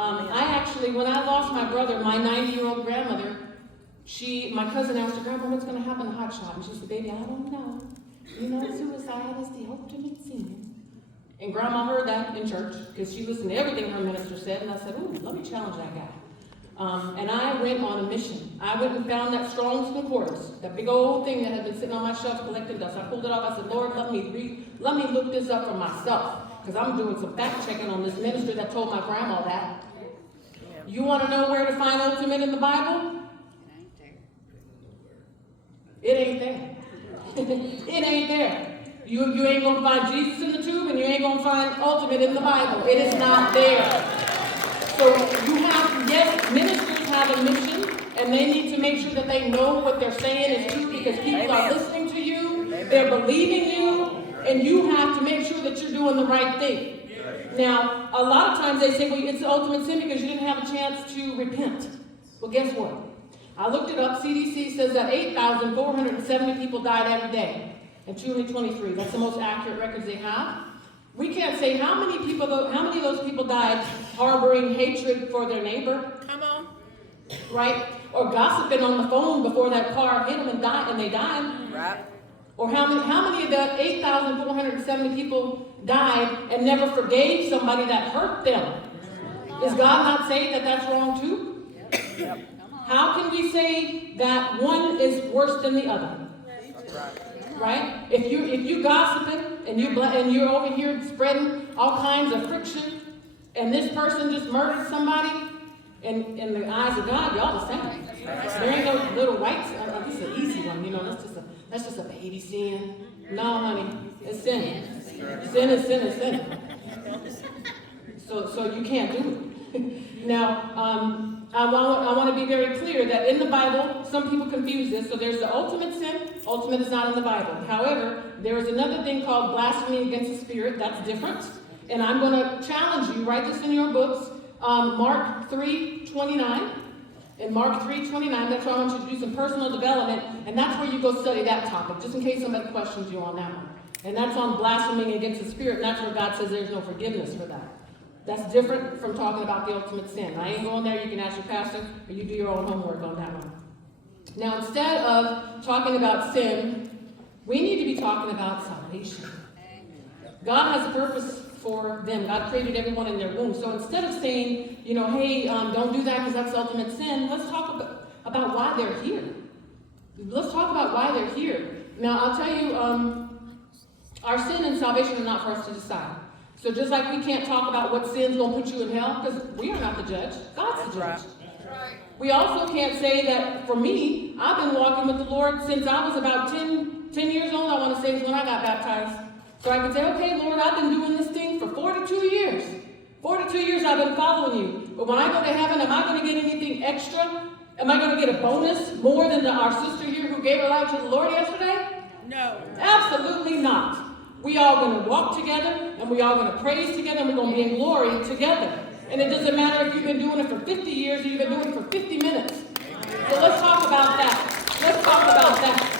I actually, when I lost my brother, my 90-year-old grandmother, my cousin asked her, Grandma, what's going to happen to Hot Shot? And she said, baby, I don't know. You know, suicide is the ultimate sin. And Grandma heard that in church because she listened to everything her minister said. And I said, ooh, let me challenge that guy. And I went on a mission. I went and found that Strong's Concordance, that big old thing that had been sitting on my shelf collecting dust. I pulled it off. I said, Lord, let me look this up for myself because I'm doing some fact checking on this minister that told my grandma that. You want to know where to find ultimate in the Bible? It ain't there. It ain't there. You ain't going to find Jesus in the tube, and you ain't going to find ultimate in the Bible. It is not there. So you have, yes, ministers have a mission, and they need to make sure that they know what they're saying is true because people are listening to you, they're believing you, and you have to make sure that you're doing the right thing. Now, a lot of times they say, well, it's the ultimate sin because you didn't have a chance to repent. Well, guess what? I looked it up. CDC says that 8,470 people died every day in 2023. That's the most accurate records they have. We can't say how many of those people died harboring hatred for their neighbor. Come on. Right? Or gossiping on the phone before that car hit them and they died. Right. Or how many of the 8,470 people died and never forgave somebody that hurt them? Is God not saying that that's wrong too? Yep. How can we say that one is worse than the other? Right? If you gossiping and you're over here spreading all kinds of friction, and this person just murdered somebody, in the eyes of God, y'all the same. There ain't no little rights. This is an easy one, you know. That's just a baby sin. No, honey, it's sin. Sin is sin is sin. So you can't do it. Now, I want to be very clear that in the Bible, some people confuse this. So there's the ultimate sin. Ultimate is not in the Bible. However, there is another thing called blasphemy against the Spirit. That's different. And I'm going to challenge you. Write this in your books. Mark 3:29. In Mark 3:29, that's why I want you to do some personal development. And that's where you go study that topic, just in case somebody questions you on that one. And that's on blaspheming against the Spirit. And that's where God says there's no forgiveness for that. That's different from talking about the ultimate sin. I ain't going there. You can ask your pastor, or you do your own homework on that one. Now, instead of talking about sin, we need to be talking about salvation. God has a purpose for them. God created everyone in their womb. So instead of saying, hey, don't do that because that's the ultimate sin, let's talk about why they're here. Let's talk about why they're here. Now, I'll tell you, our sin and salvation are not for us to decide. So just like we can't talk about what sin's going to put you in hell, because we are not the judge. God's the judge. We also can't say that, for me, I've been walking with the Lord since I was about 10 years old, I want to say, is when I got baptized. So I can say, okay, Lord, I've been doing this thing for 42 years. 42 years I've been following you. But when I go to heaven, am I going to get anything extra? Am I going to get a bonus more than our sister here who gave her life to the Lord yesterday? No. Absolutely not. We all going to walk together, and we all going to praise together, and we're going to be in glory together. And it doesn't matter if you've been doing it for 50 years or you've been doing it for 50 minutes. So let's talk about that. Let's talk about that.